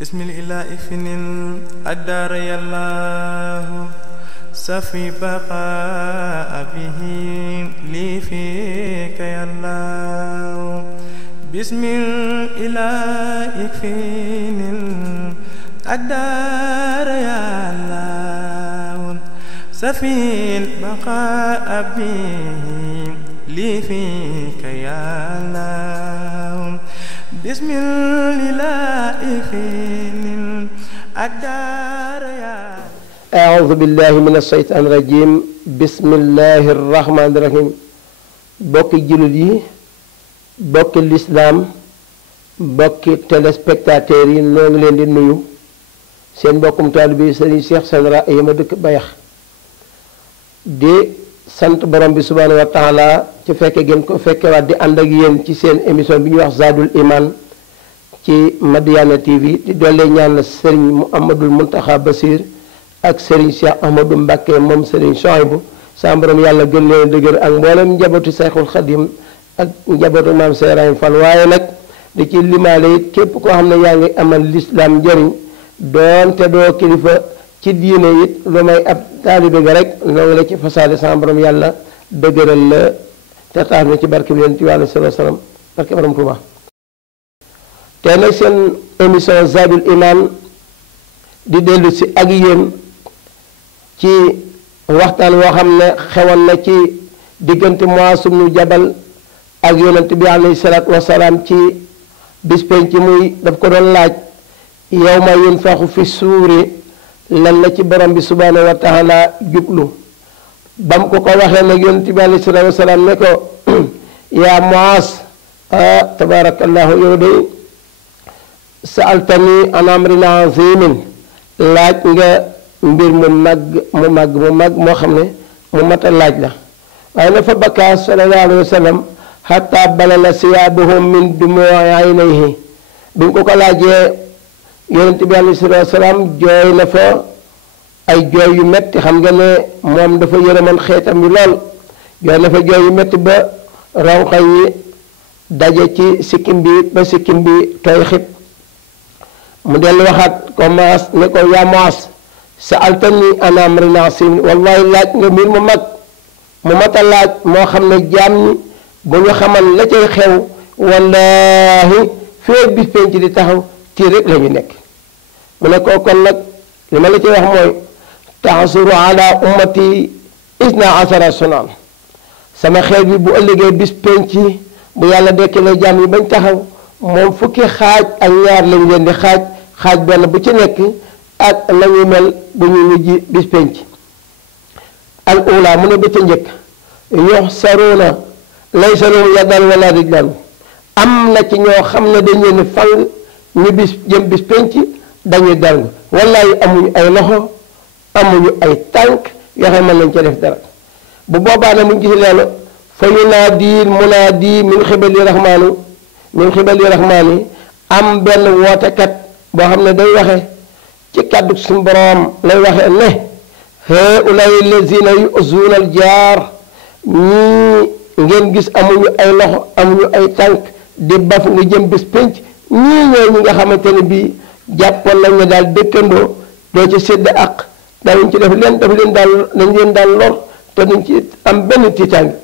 بسم الإله فن الأدار يالله سفي بقاء به لي فيك يالله بسم الإله فن الأدار يالله سفي البقاء به لي فيك يالله بسم الله فين الأقدار يا أعوذ بالله من الشيطان الرجيم بسم الله الرحمن الرحيم bokki jullit yi bokki lislaam bokki téléspectateurs yi noo ngi leen di nuyu seen mbokkum taalibe bi Serigne Cheikh Sanra yema dëkk Bayax di sant borom bi subhaanahu wa taala ci fekke ngeen ko fekkewaat di ànd ak yéen ci seen émission bi ñuy wax Zadul Iman ci Madiyana TV di doole ñaan Serigne Mouhamadoul Mountakha Bassir ak Serigne Cheikh Ahmadou Mbacké moom Serigne Souhaïbou sa borom yàlla gën leen dëgër ak mboolem njabootu Cheikhul Khadim ak njabootu Maam Serigne Fall waaye nag di ci limaale it képp koo xam ne yaa ngi amal lislaam njëriñ doonte doo kilifa ci diine it lu may ab taalibe ga rek noo ngi la ci fasaade sa borom yàlla dëgëral la te tax na ci barke bi leen ci wàllu salaam barke borom Tuuba tey nag seen émission Zadul Iman di dellu si ak yéen ci waxtaan woo xam ne xewoon na ci diggante Muaaz ibnu Jabal ak yonent bi alayhi salaatu wasalaam ci bis penc ci muy daf ko doon laaj yawma yunfaxu fi suuri lan la ci borom bi subhaanahu wa taala jublu ba mu ko waxee nag yonent bi alayhi salaatu wasalaam ne ko yaa Muaaz tabaarakallahu yow de sa'altani an amrin azimin laaj nga mbir mu màgg moo xam ne mu mat a laaj la waaye na fa bakkaa sallallahu alayhi wa sallam xatta balala siyaabuhu min dumuu'i aynayhi bi ñu ko laajee yonent bi alayhi salaatu wa salaam jooy na fa ay jooy yu metti xam nga ne moom dafa yërëman xeetam yi lool jooy na fa jooy yu metti ba ronqañ yi daje ci sikkim bi ba sikkim bi tooy xib mu dellu waxaat ko Muaaz ne ko yaa Muaaz sa'altani an amrin asiim wallahi laaj nga mbir mu mag mu mat a laaj moo xam ne jaam ñi bu ñu xamal la cay xew wallahi fee bis penc di taxaw tii rek la ñu nekk mu ne ko kon nag li ma la cay wax mooy taxsuru ala ummati isna asara sunaan sama xeet bi bu ëllëgee bis penc bu yàlla dekkilee jaam yi bañ taxaw moom fukki xaaj ak ñaar lañ leen di xaaj benn bu ci nekk ak lañu mel bu ñu mujj bis penc al ula mu ne ba ca njëkk yuxsaruuna laysa lahum yadan wala rijlan am na ci ñoo xam ne dañ leen fal ñu bis jëm bis penc dañuy dal wallaay amuñu ay loxo amuñu ay tànk yoo xam mën nañ ca def dara bu boobaa ne muñ gis loolu fa yunaadi munaadi min xibali rahmaani am benn wootekat boo xam ne day waxe ci kàddu suñu boroom lay waxe ne haa'ulaa'i allaziina yu'zuuna al-jaar ñii ngeen gis amuñu ay loxo amuñu ay tànk di baf nga jëm bis pénc ñii ñooy ñi nga xamante ne bii jàppoon nañ ne daal dëkkandoo doo ci sédd ak daañu ci daf leen daal lor te duñ ci am benn tiitaange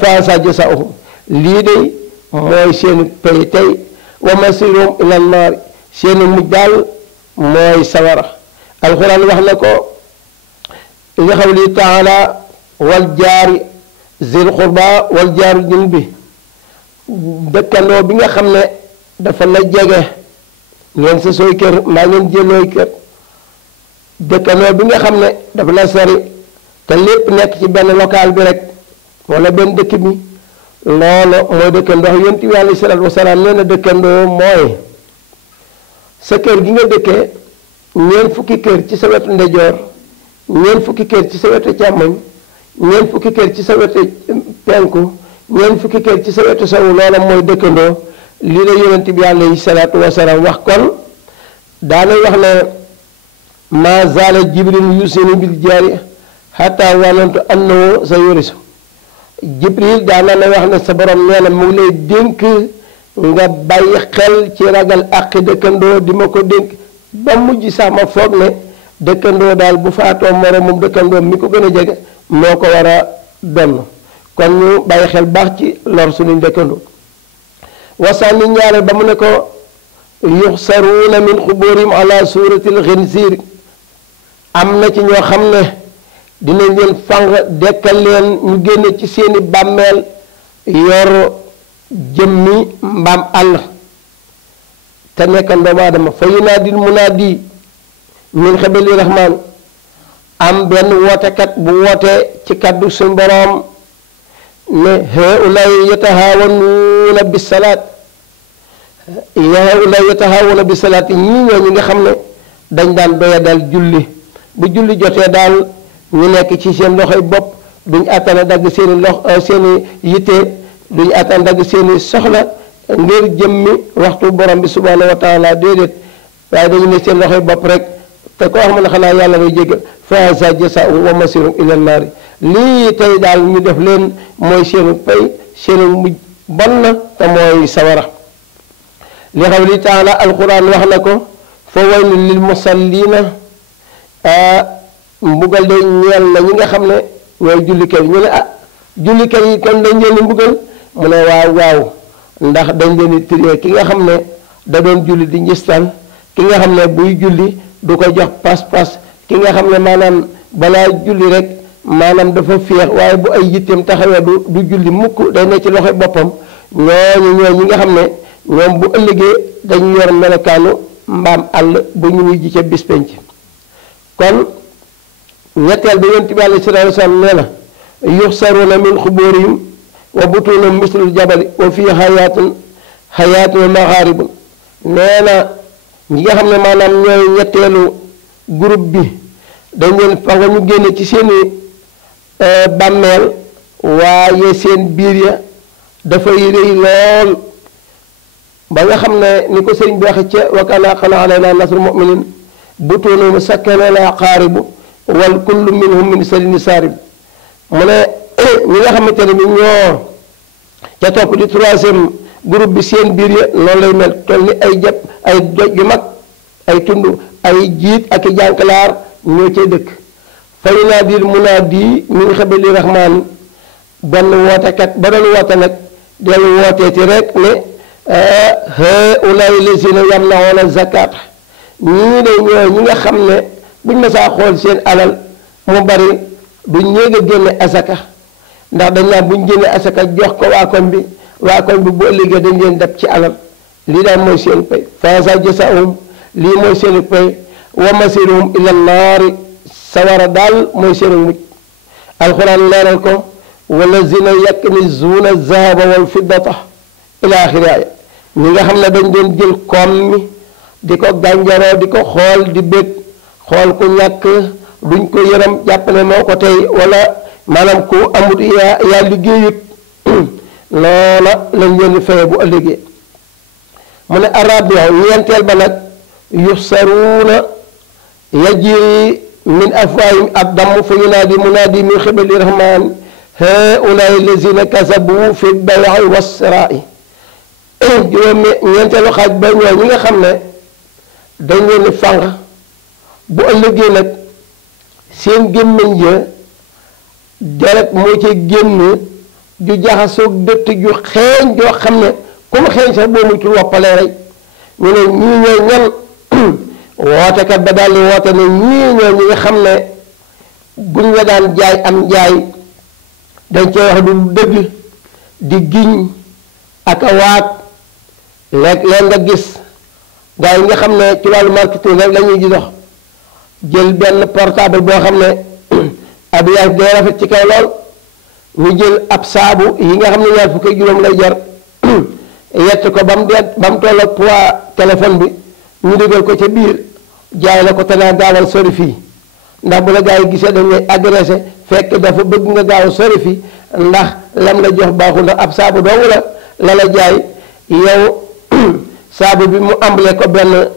fa saa jazaa'uhum lii de mooy seen pay tey wa masiiruhum ila naar seen mujj daal mooy sawara alxuraan wax na ko li qawli taala wal jaari zil qurba wal jaari junubi dëkkandoo bi nga xam ne dafa la jege ngeen sa sooy kër mbaa ngeen jëlooy kër dëkkandoo bi nga xam ne dafa la sori te lépp nekk ci benn local bi rek wala benn dëkk bi loolu mooy dëkkandoo yonent bi alayhi salaatu wasalaam nee na dëkkandoo mooy sa kër gi nga dëkkee ñeent fukki kër ci sa wetu ndeyjoor ñeent fukki kër ci sa wetu càmmoñ ñeent fukki kër ci sa wetu penku ñeent fukki kër ci sa wetu sowu loola mooy dëkkandoo lii la yonent bi alayhi salaatu wasalaam wax kon daanay wax ne ma zaala jibril yusini bil jaari hatta wanantu annahu sa yurisu Jibril daana la wax ne sa borom nee na mu ngi lay dénk nga bàyyi xel ci ragal àqi dëkkandoo di ma ko dénk ba mujj sax ma foog ne dëkkandoo daal bu faatoo moromum dëkkandoo mi ko gën a jege moo ko war a donn kon ñu bàyyi xel baax ci lor suñu dëkkandoo wasaani ñaareel ba mu ne ko yuxsaruuna min xubuurihim ala suuratil xinsiir am na ci ñoo xam ne dinañ leen fang dekkal leen ñu génne ci seeni bàmmeel yor jëmmi mbaam àll te nekkan doomu aadama fa yunaadil munaadi min xibali rahmaan am benn wootekat bu wootee ci kàddu suñ boroom ne haulaay yatahaawanuuna bisalaat haulaay yatahaawanuuna bisalaat ñii ñoo ñi nga xam ne dañ daan doya daal julli bu julli jotee daal ñu nekk ci seen loxoy bopp duñ àttana dagg seeni seeni yitte duñ àttana dagg seeni soxla ngir jëmmi waxtu borom bi subhaanahu wa taala déedéet waaye dañu ne seen loxoy bopp rek te ko wax ma ne xanaa yàlla ngay jéggal fa haza jasaa'uhum wa masiiruhum ila naari lii tey daal ñu def leen mooy seenu pay seenu mujj bon na te mooy sawara li qawli taala alquran wax na ko fa waylun lil musalliina mbugal de ñeel na ñi nga xam ne ñooy jullikat yi ñu ne jullikat yi kon dañ leen di mbugal mu ne waaw ndax dañ leen di tiree ki nga xam ne da doon julli di njistal ki nga xam ne buy julli du ko jox pas-pas ki nga xam ne maanaam balaa julli rek maanaam dafa féex waaye bu ay yitteem taxawee du julli mukk day ne ci loxo boppam ñooñu ñi nga xam ne ñoom bu ëllëgee dañu yor melokaanu mbaam àll bu ñu wuy ji ca bis penc kon ñetteel bi yonent bi alayhi salaatu wa salaam nee na yuxsaruuna min xubuurihim wa butuunahum mislul jabali wa fii xayaatun wa maxaaribun nee na ñi nga xam ne maanaam ñooy ñetteelu groupe bi dañ leen fa nga ñu génne ci seeni bàmmeel waaye seen biir ya dafay rëy lool ba nga xam ne ni ko sëriñ bi waxe ca wa kaana haqqan alaynaa nasrul mu'miniin butuunuhum sakkana la qaaribu wal kullu minhum min salini saarib mu ne ñi nga xamante ne bi ñoo ca topp di troisième groupe bi seen biir ya noonu lay mel toll ni ay jàpp ay doj yu mag ay tund ay jiit ak i jànkalaar ñoo cay dëkk fa yunaadil munaadi min xibali rahmaan benn wootekat ba doon woote nag dellu wooteeti rek ne haa'ulaa'i lazina yamna'uuna zakaata ñii de ñooy ñi nga xam ne buñ ma saa xool seen alal mu bari du ñéeg a génne asaka ndax dañ naa buñ génne asaka jox ko waa koñ bi bu ëllëgee dañ leen dab ci alal lii daal mooy seen pay fa haazaa jazaa'uhum lii mooy seen pay wa masiiruhum ila naari sawara daal mooy seen mujj alxuraan leeral ko wallazina yaknizuuna zahaba wal fiddata ila axiri aaya ñi nga xam ne dañ doon jël koom mi di ko gànjaroo di ko xool di bëgg xool ku ñàkk duñ ko yërëm jàpp ne moo ko tey wala maanaam ku amut yaa liggéeyut loola lañ leen di feye bu ëllëgee mu ne arabia ñeenteel ba nag yuxsaruuna yajri min afwaahim ad-damu fa yunaadi munaadi min xibali rahmaan haa'ulaa'i lazina kasabu fi l-bay'i was-siraa'i juróomi ñeenteelu xaaj ba ñooy ñi nga xam ne dañ leen di fànq bu ëllëgee nag seen gémmiñ ja deret moo ci génn ju jaxasoog dëtt ju xeeñ joo xam ne ku mu xeeñ sax boo muytul woppalee rek ñu ne ñii ñooy ñan wootekat ba daal di woote ne ñii ñooy ñi nga xam ne buñ la daan jaay am jaay dañ cee wax du dëgg di giñ ak a waat léeg-léeg nga gis gaa yi nga xam ne ci wàllu marketing rek la ñuy di dox jël benn portable boo xam ne habillage day rafet ci kaw lool ñu jël ab saabu yi nga xam ne ñaar fukki juróom lay jar yett ko ba mu toll ak poids téléphone bi ñu dugal ko ca biir jaay la ko te naa gaawal sori fii ndax bu la gaa yi gisee dañ lay agressé fekk dafa bëgg nga gaaw sori fii ndax lam la jox baaxul ndax ab saabu dong la la jaay yow saabu bi mu ambale ko benn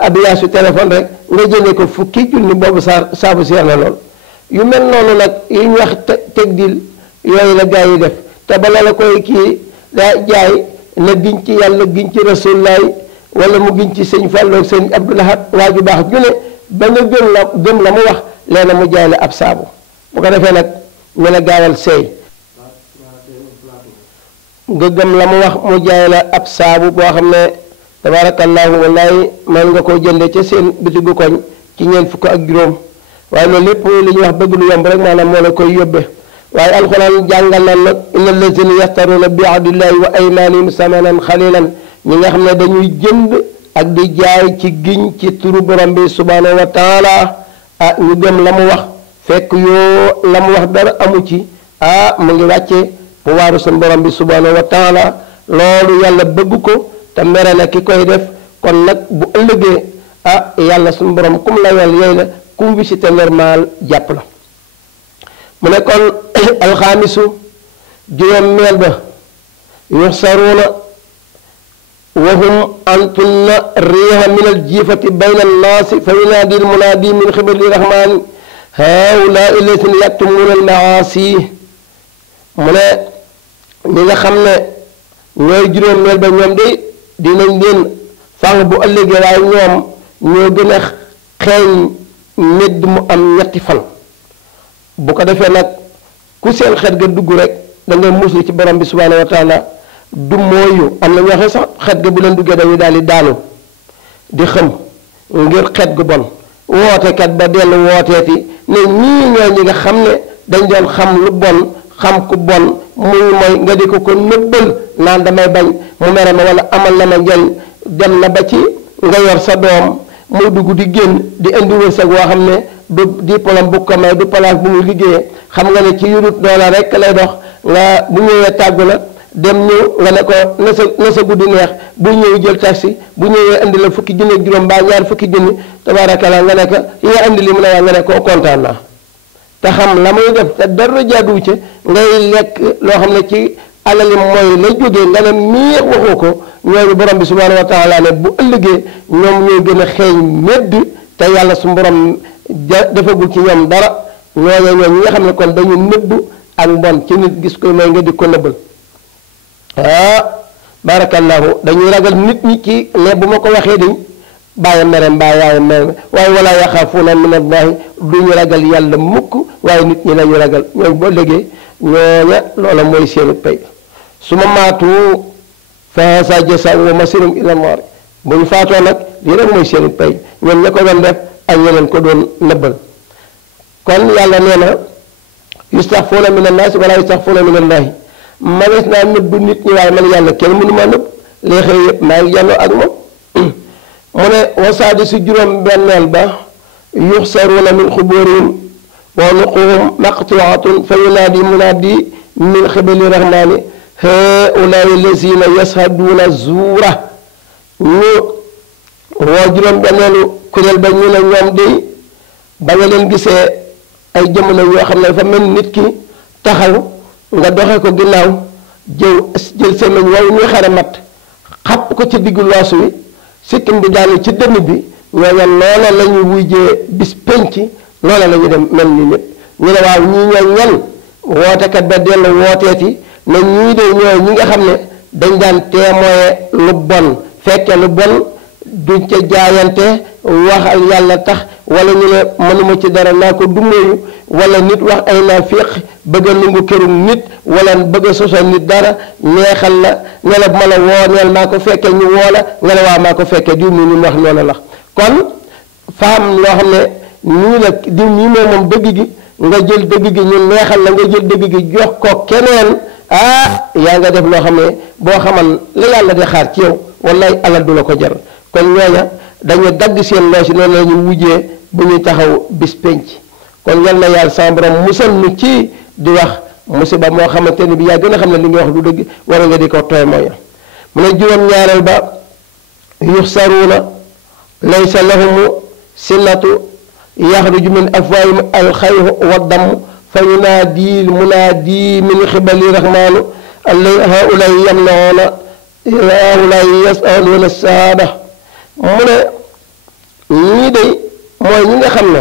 habillage su téléphone rek nga jëndee ko fukki junni boobu saabu seer na lool yu mel noonu nag yu ñu wax teg dil yooyu la gaa yi def te ba la koy kii daa jaay na giñ ci yàlla giñ ci rasulullaay wala mu giñ ci sëñ Fallou ak sëñ Abdou Lahad waa ju baax ju ne ba nga gëm la mu wax leena mu jaay la ab saabu bu ko defee nag ñu la gaawal seey nga gëm la mu wax mu jaay la ab saabu boo xam ne tabaarakallaahu wallaay man nga koo jënde ca seen bitigu koñ ci ñeent fukk ak juróom waaye loolu lépp li ñuy wax bëgg lu yomb rek maanaam moo la koy yóbbe waaye alxuraan jàngal na nag inna allazina yastaruuna bi ahdillahi wa aymanihim samanan xalilan ñi nga xam ne dañuy jënd ak di jaay ci giñ ci turu borom bi subhanahu wa taala ñu gëm la mu wax fekk yoo la mu wax dara amu ci mu ngi wàcce pouvoiru sun borom bi subhanahu wa taala loolu yàlla bëgg ko te mere na ki koy def kon nag bu ëllëgee yàlla sun borom kum la wel yooyu la kum visité normal jàpp la mu ne kon alxaamisu juróom meel ba yuxsaruuna wahum antunna riiha min aljiifati bayna annaasi fa yunaadi almunaadi min xibali rahmaani haulaai allatina yaktumuuna almaasi mu ne ñi nga xam ne ñooy juróom meel ba ñoom de dinañ leen fang bu ëllëgee waaye ñoom ñoo gën a xeeñ medd mu am ñetti fan bu ko defee nag ku seen xet ga dugg rek da ngay muslu ci borom bi subhaanahu wa taala du mooyu am na ñoo xam sax xet ga bu leen duggee dañuy daal di daanu di xëm ngir xet gu bon wootekat ba dellu wooteeti ne ñii ñooy ñi nga xam ne dañ doon xam lu bon xam ku bon muy mooy nga di ko nëbbal naan damay bañ mu mere ma wala amal na ma njëriñ dem na ba ci nga yor sa doom muy dugg di génn di indi wërsëg woo xam ne du diplôme bu ko may du place bu muy liggéeyee xam nga ne ci yurut doola rek lay dox nga bu ñëwee tàggu la dem ñëw nga ne ko na sa guddi neex bu ñëw jël taxi bu ñëwee indi la fukki junni ak juróom mbaa ñaar fukki junni tabaarakalla nga ne ko yaa indi li mu ne waa nga ne ko kontaan naa te xam la muy def te dara jaaduwu ci ngay lekk loo xam ne ci alali mooy lay jógee nga ne miix waxoo ko ñooñu borom bi subhaanahu wa taala ne bu ëllëgee ñoom ñooy gën a xeeñ medd te yàlla su borom defagul ci ñoom dara ñooñu ñi nga xam ne kon dañu nëbbu ak mbon ci nit gis ko mooy nga di ko nëbbal barakallahu dañuy ragal nit ñi ci ne bu ma ko waxee di bàyyi mere mbaa yaay mere waaye wala yaxaafuuna min allahi du ñu ragal yàlla mukk waaye nit ñi lañu ragal ñooñu boo léegi ñooña loola mooy seenu pay su ma maatu fa haza jazaa'uhum wa masiiruhum ila naar bu ñu faatoo nag lii rek mooy seenu pay ñoom ña ko doon def ak ñeneen ko doon nëbbal kon yàlla nee na yustaxfuuna min annaasi wala yustaxfuuna min allahi manees naa nëbb nit ñi waaye man yàlla kenn mënu ma nëbb lee xëy yëpp maa ngi jànnoo ak moom mu ne wasaadi si juróom benneel ba yuxsaruuna min xubuurihim wa nuquhum maqtuatun fa yunaadi munaadi min xibali rahmaani haulaai lazina yashaduuna zuura ñu woo juróom benneelu kuréel ba ñu ne ñoom day ba nga leen gisee ay jamono yoo xam ne dafa mel nit ki taxaw nga doxe ko ginnaaw jël semaine wow ñuy xare mat xapp ko ci diggu loosu wi sikkim bi daanu ci dënn bi ñooña loola la ñu wujjee bis penc loola la ñu dem mel ni ñëpp ñu ne waaw ñii ñooy ñan wootekat ba dellu wooteeti ne ñii de ñooy ñi nga xam ne dañ daan témoin lu bon fekke lu bon duñ ca jaayante waxal yàlla tax wala ñu ne mënuma ci dara naa ko dumóoyu wala nit wax ay naafiq bëgg a nangu kërum nit wala bëgg a sosal nit dara neexal la ne la ma la woo neel maa ko fekke ñu woo la nga ne waa maa ko fekke diw mi ñu wax noonu la kon faam loo xam ne nii la diw mii moom dëgg gi nga jël dëgg gi ñu neexal la nga jël dëgg gi jox ko keneen yaa nga def loo xam ne boo xaman la yàlla di xaar ci yow wallaay alal du la ko jar kon ñooña dañu dagg seen loo si noonu la ñu wujjee bu ñuy taxaw bis penc kon yal na yàlla sa borom musal nu ci di wax musiba moo xamante ni bi yaa gën a xam ne li nga wax du dëgg wala nga di ko tooy mooy mu ne juróom-ñaareel ba yuxsaruuna laysa lahumu sinnatu yaxruju min afwaahihim alxayhu wa damm fa yunaadi munaadi min xibali rahmaanu haulaay yamnauna haulaay yasaluuna saada mu ne ñii de mooy ñi nga xam ne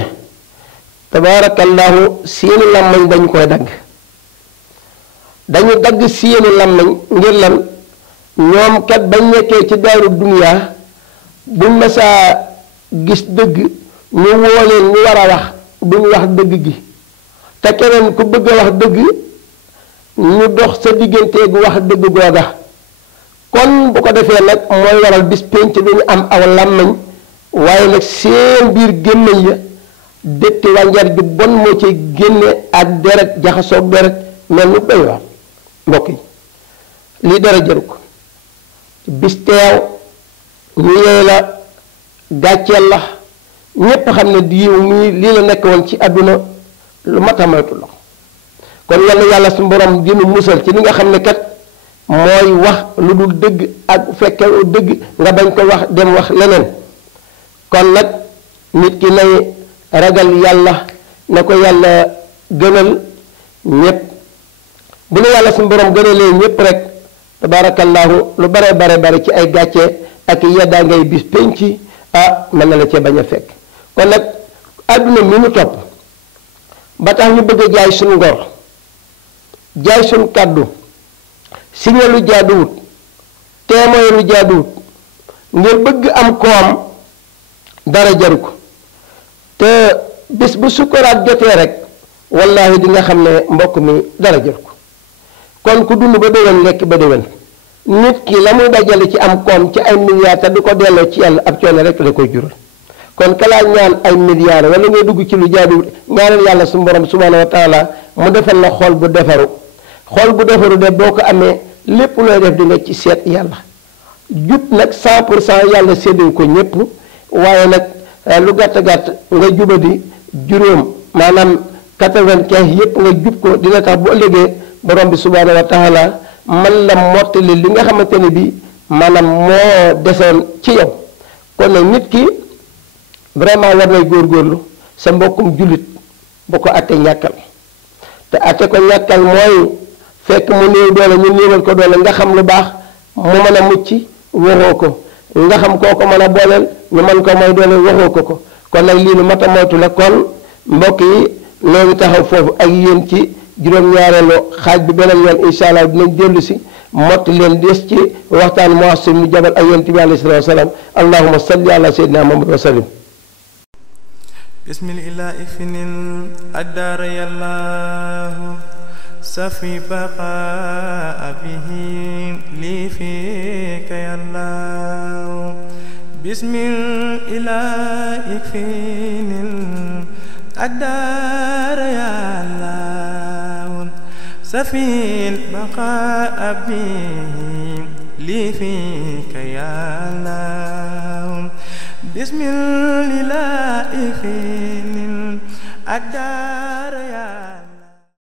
tabaarakallaahu seeni làmmañ dañu koy dagg dañu dagg seeni làmmañ ngir lan ñoom kat bañ nekkee ci daaru duniyaa buñ masaa gis dëgg ñu woo leen ñu war a wax duñ wax dëgg gi te keneen ku bëgg a wax dëgg ñu dox sa digganteegu wax dëgg googa kon bu ko defee nag mooy waral bis pénc duñu am aw làmmiñ waaye nag seen biir gémmiñ ya détti wànjar ju bon moo ci génne ak deret jaxasoog deret mel ni doy waar mbokk yi lii dara jëru ko bis teew ñu yee la gàcceel la ñépp xam ne diw mii lii la nekk woon ci àdduna lu mat a moytu la kon yàlla su borom dinu musal ci li nga xam ne kat mooy wax lu dul dëgg ak fekke dëgg nga bañ ko wax dem wax leneen kon nag nit ki nay ragal yàlla na ko yàlla gënal ñépp bu la yàlla suñu borom gënalee ñépp rek tabaarakallaahu lu bare ci ay gàcce ak yeddaa ngay bis penc mën na la cee bañ a fekk kon nag àdduna mi ñu topp ba tax ñu bëgg a jaay suñu ngor jaay suñu kàddu signé lu jaaduwut témoin lu jaaduwut ngir bëgg am koom dara jaru ko te bis bu sukkuraat jotee rek wallaahi di nga xam ne mbokk mi dara jaru ko kon ku dund ba déwén lekk ba déwén nit ki la muy dajale ci am koom ci ay milliards te du ko delloo ci yàlla ab coono rek la koy jural kon kalaa ñaan ay milliards wala ngay dugg ci lu jaaduwut ñaanal yàlla su borom subhaanahu wa taala mu defal la xol bu defaru de boo ko amee lépp looy def di nga ci seet yàlla jub nag 100% yàlla séddoo ko ñépp waaye nag lu gàtt-gàtt nga jubadi juróom maanaam 95 yépp nga jub ko dina tax bu ëllëgee borom bi subhaanahu wa taala man la mottali li nga xamante ne bi maanaam moo desoon ci yow kon nag nit ki vraiment war nay góorgóorlu sa mbokkum jullit bu ko atte ñàkkal te atte ko ñàkkal mooy fekk mu néew doole ñu néewal ko doole nga xam lu baax mu mën a mucc waxoo ko nga xam koo ko mën a booleel ñu mën ko may doole waxoo ko kon nag lii lu mat a moytu la kon mbokk yi noo ngi taxaw foofu ak yéen ci juróom-ñaareelu xaaj bi beneen yoon incha allah dinañ dellu si mott leen des ci waxtaan Mu'azzim mu Jabal ak yonent bi alayhi salaatu wa salaam allahumma salli ala sayyidina Muhammad wa sallim bismillahi finil addaar yàllaahu safi baqaa bihi lii fiika yàllaahu bismillahi finil addaar yàllaahu safi baqaa bihi lii fiika yàllaahu bismillahi finil addaar yàllaahu